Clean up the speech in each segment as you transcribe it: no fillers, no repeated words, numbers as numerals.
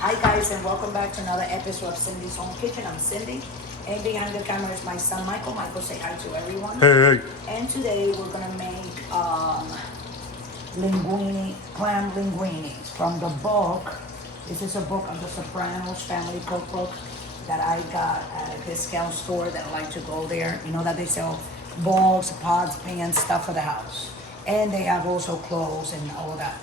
Hi guys, and welcome back to another episode of Cindy's Home Kitchen. I'm Cindy, and behind the camera is my son Michael. Michael, say hi to everyone. Hey. And today we're gonna make linguine, clam linguine from the book. This is a book of the Sopranos family cookbook that I got at a discount store that I like to go there. You know that they sell bowls, pots, pans, stuff for the house, and they have also clothes and all that.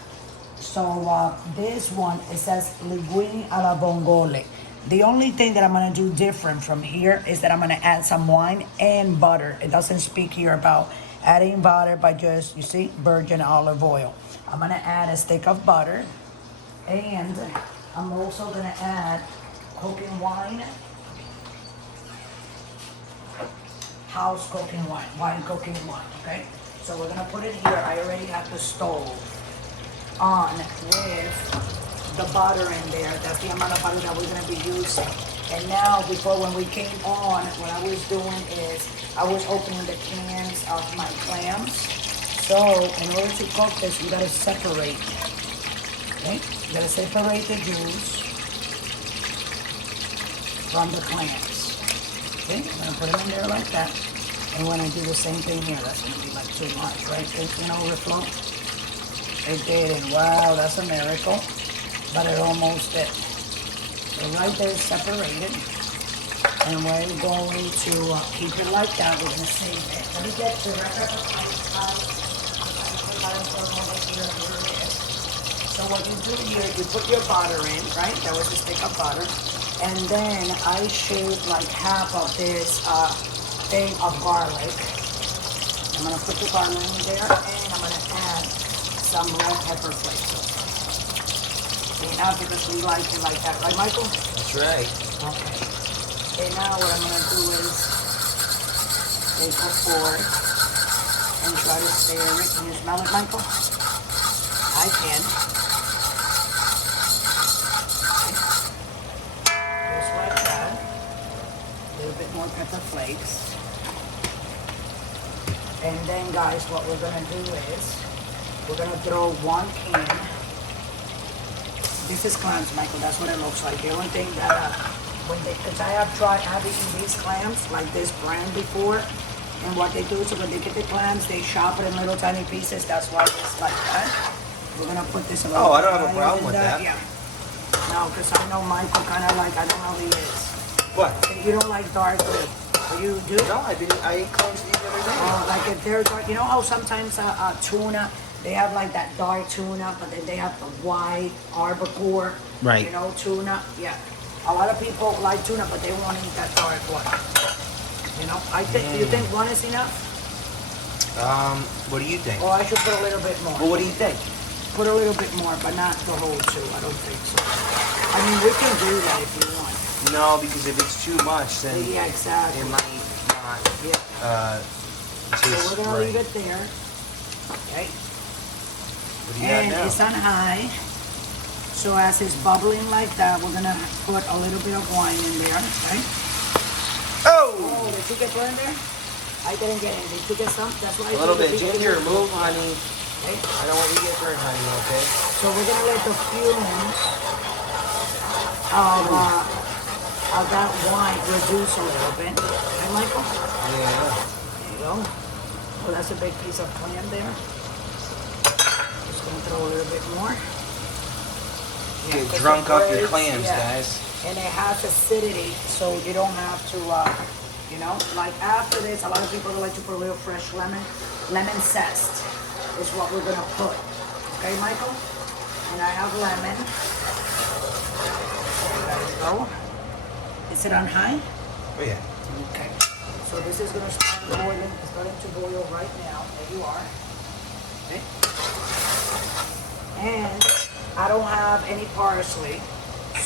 So this one, it says linguine alla vongole. The only thing that I'm gonna do different from here is that I'm gonna add some wine and butter. It doesn't speak here about adding butter, but just, you see, virgin olive oil. I'm gonna add a stick of butter, and I'm also gonna add cooking wine, house cooking wine cooking wine, okay? So we're gonna put it here. I already have the stove on with the butter in there. That's the amount of butter that we're gonna be using. And now, before when we came on, what I was doing is I was opening the cans of my clams. So in order to cook this, you gotta separate. Okay, you gotta separate the juice from the clams. Okay, I'm gonna put it in there like that. And when I do the same thing here, that's gonna be like too much, right? You know, overflow. It did, and wow, that's a miracle, but it almost did. So right there is separated, and we're going to keep it like that. We're going to save it. Let me get the rest of the So what you do here, you put your butter in, right? That was a stick of butter, and then I shaved like half of this thing of garlic. I'm going to put the garlic in there, and I'm going to add some red pepper flakes. See, now because we like it like that, right, Michael? That's right. Okay. Okay, now what I'm gonna do is take a fork and try to stir it. Can you smell it, Michael? I can. Just like that. A little bit more pepper flakes. And then, guys, what we're gonna do is we're gonna throw one can. This is clams, Michael. That's what it looks like. The only thing that because I have tried having these clams like this brand before, and what they do is when they get the clams, they chop it in little tiny pieces. That's why it's like that. We're gonna put this. Oh, I don't have a problem with that. Yeah. No, because I know Michael kind of like, I don't know who he is. What? You don't like dark meat. You do? No, I ate clams the other day. Oh, like if they're dark, you know how sometimes tuna, they have like that dark tuna, but then they have the white albacore, Right. You know, tuna. Yeah, a lot of people like tuna, but they won't eat that dark one. You know, I think. Do you think one is enough? What do you think? Or I should put a little bit more? Well, what do you think? Put a little bit more, but not the whole two. I don't think so. I mean, we can do that if you want. No, because if it's too much, then Yeah, exactly. it might not Yeah. So taste we're gonna right. leave it there. Okay. What do you And got now? it's on high. So as it's bubbling like that, we're gonna put a little bit of wine in there, right? Oh! Oh, did you get burned there? I didn't get any. Did you get some? That's why I A little told bit. you to Ginger, get it. move, honey. Okay. I don't want you to get burned, honey, okay? So we're gonna let the fumes of that wine reduce a little bit. Right, Michael? Yeah. There you go. Oh, that's a big piece of clam there. Just gonna throw a little bit more. Get 'cause drunk the off your breads, clams, yeah. guys. And it has acidity, so you don't have to, you know, like after this, a lot of people like to put a little fresh lemon. Lemon zest is what we're gonna put. Okay, Michael? And I have lemon. There you go. Is it on high? Oh, yeah. Okay. So this is gonna start boiling. It's starting to boil right now. There you are. Okay. And I don't have any parsley,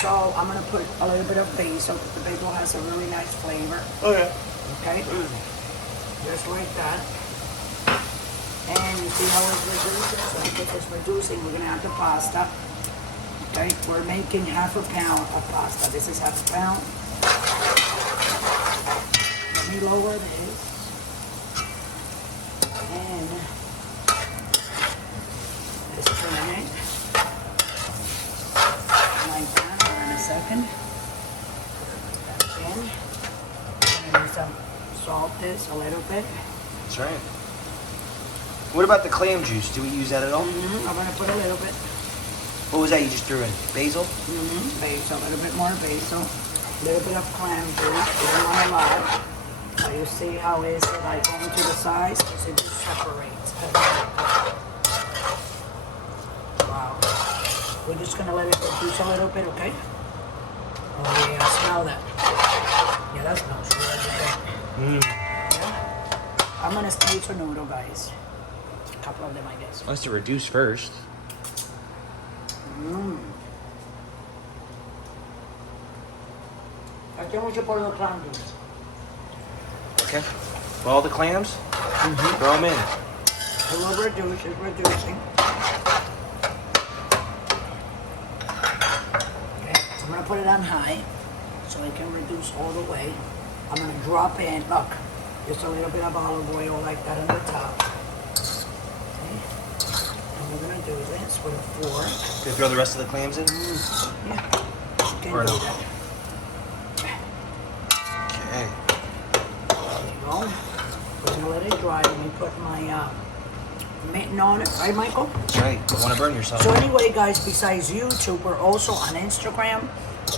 so I'm gonna put a little bit of basil. The basil has a really nice flavor. Okay. Okay. Just like that. And you see how it's reducing? So if it's reducing, we're gonna have the pasta. Okay, we're making half a pound of pasta. This is half a pound. Let me lower this. And let's turn it like that. second. Then I'm gonna do some salt this a little bit. That's right. What about the clam juice? Do we use that at all? I'm gonna put a little bit. What was that you just threw in? Basil? Basil, a little bit more basil. A little bit of clam juice. You don't want a lot. So you see how is it like going to the sides? So it just separates. Wow. We're just gonna let it reduce a little bit, okay? Oh yeah, smell that. Yeah, that smells really good. Yeah. I'm gonna stage a noodle, guys. A couple of them, I guess. Let's reduce first. I think we should put in the clam juice. Okay. All the clams? Throw them in. It will reduce, it's reducing. Okay, so I'm gonna put it on high so it can reduce all the way. I'm gonna drop in, look, just a little bit of olive oil like that on the top. Okay. And we're gonna do this with a fork. Can you throw the rest of the clams in? Yeah, you can Or do no? that. Okay. There you go. We're gonna let it dry. Let me put my mitten on it, right, Michael? That's right. Don't want to burn yourself. So anyway, guys, besides YouTube, we're also on Instagram.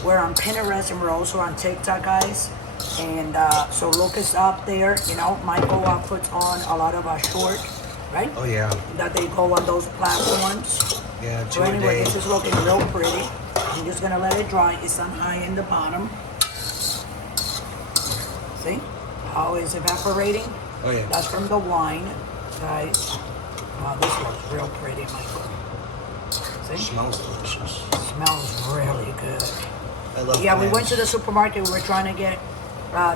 We're on Pinterest, and we're also on TikTok, guys. And so look us up there. You know, Michael puts on a lot of our short, right? Oh, yeah. That they go on those platforms. Yeah, 2 So a anyway, day. this is looking real pretty. I'm just gonna let it dry. It's on high in the bottom. See how it's evaporating? Oh, yeah. That's from the wine, guys. Wow, this looks real pretty, Michael. See? Smells delicious. Smells really good. I love Yeah, we clams. went to the supermarket. We were trying to get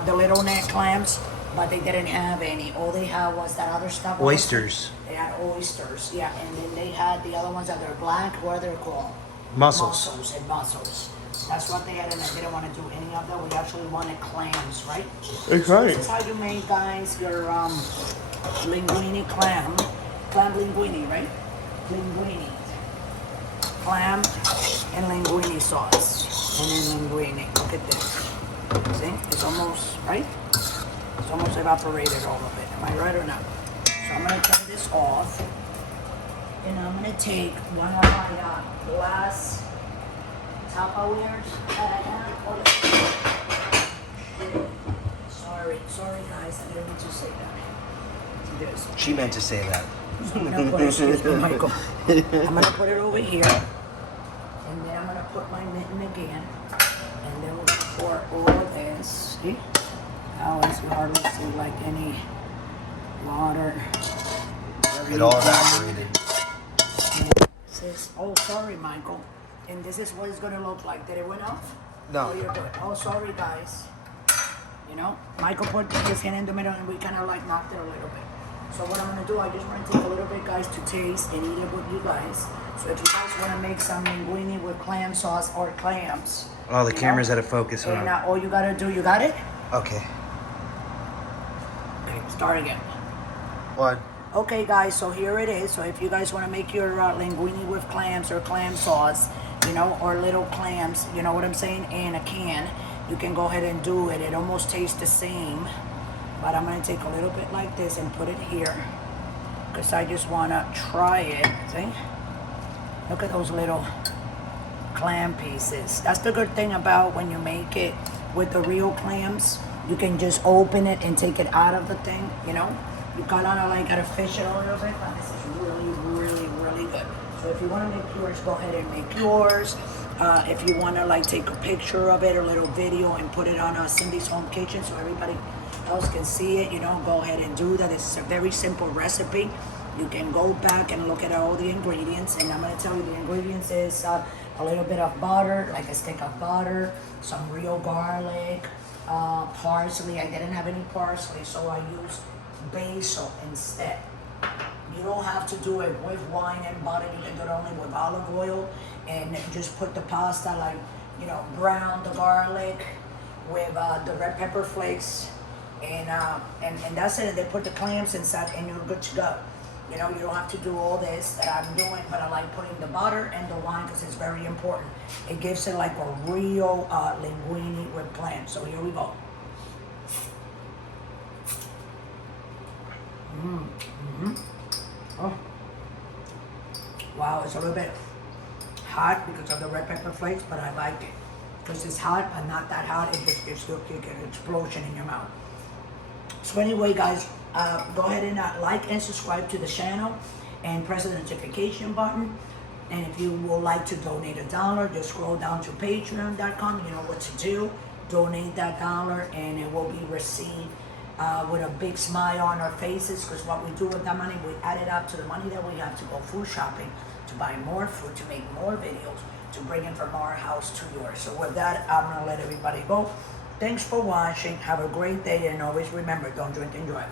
the little neck clams, but they didn't have any. All they had was that other stuff. Oysters. They had oysters, yeah, and then they had the other ones that are black. What are they called? Mussels. Mussels and mussels. That's what they had, and I didn't want to do any of that. We actually wanted clams, right? That's So right. this is how you make, guys, your linguine clam. Clam linguine, right? Linguine. Clam and linguine sauce. And then linguine. Look at this. See? It's almost, right? It's almost evaporated all of it. Am I right or not? So I'm going to turn this off. And I'm going to take one of my glass Tupperwares that I have. Sorry guys, I didn't mean to say that. This. She meant to say that. So I'm gonna put it, excuse me, Michael. I'm gonna put it over here, and then I'm gonna put my mitten again, and then we're gonna pour all of this. See? Now it's hardly see like any water. It all evaporated. Says, oh, sorry, Michael. And this is what it's gonna look like. Did it went off? No. Oh, you're good. Oh, sorry, guys. You know, Michael put his hand in the middle, and we kind of like knocked it a little bit. So what I'm gonna do, I just want to take a little bit, guys, to taste and eat it with you guys. So if you guys want to make some linguine with clam sauce or clams. Oh, the you camera's know, out of focus. Hold And on. all you gotta do, you got it? Okay. Okay, start again. One. Okay, guys, so here it is. So if you guys want to make your linguine with clams or clam sauce, you know, or little clams, you know what I'm saying, in a can, you can go ahead and do it. It almost tastes the same, but I'm going to take a little bit like this and put it here because I just want to try it. See? Look at those little clam pieces. That's the good thing about when you make it with the real clams. You can just open it and take it out of the thing, you know? You kind of like gotta fish it a little bit, but this is really, really, really good. So if you want to make yours, go ahead and make yours. If you want to like take a picture of it or a little video and put it on Cindy's Home Kitchen so everybody else can see it, you know, go ahead and do that. This is a very simple recipe. You can go back and look at all the ingredients, and I'm going to tell you the ingredients is a little bit of butter, like a stick of butter, some real garlic, parsley. I didn't have any parsley, so I used basil instead. You don't have to do it with wine and butter. You can do it only with olive oil, and just put the pasta, like, you know, brown the garlic with the red pepper flakes, and that's it. And they put the clams inside, and you're good to go. You know, you don't have to do all this that I'm doing, but I like putting the butter and the wine because it's very important. It gives it like a real linguine with clams. So here we go. Oh. Wow, it's a little bit hot because of the red pepper flakes, but I like it. Because it's hot, but not that hot. It just gives you an explosion in your mouth. So anyway, guys, go ahead and like and subscribe to the channel and press the notification button. And if you would like to donate $1, just scroll down to patreon.com. You know what to do. Donate that $1 and it will be received with a big smile on our faces, because what we do with that money, we add it up to the money that we have to go food shopping, to buy more food, to make more videos, to bring it from our house to yours. So with that, I'm going to let everybody go. Thanks for watching. Have a great day, and always remember, don't drink and drive.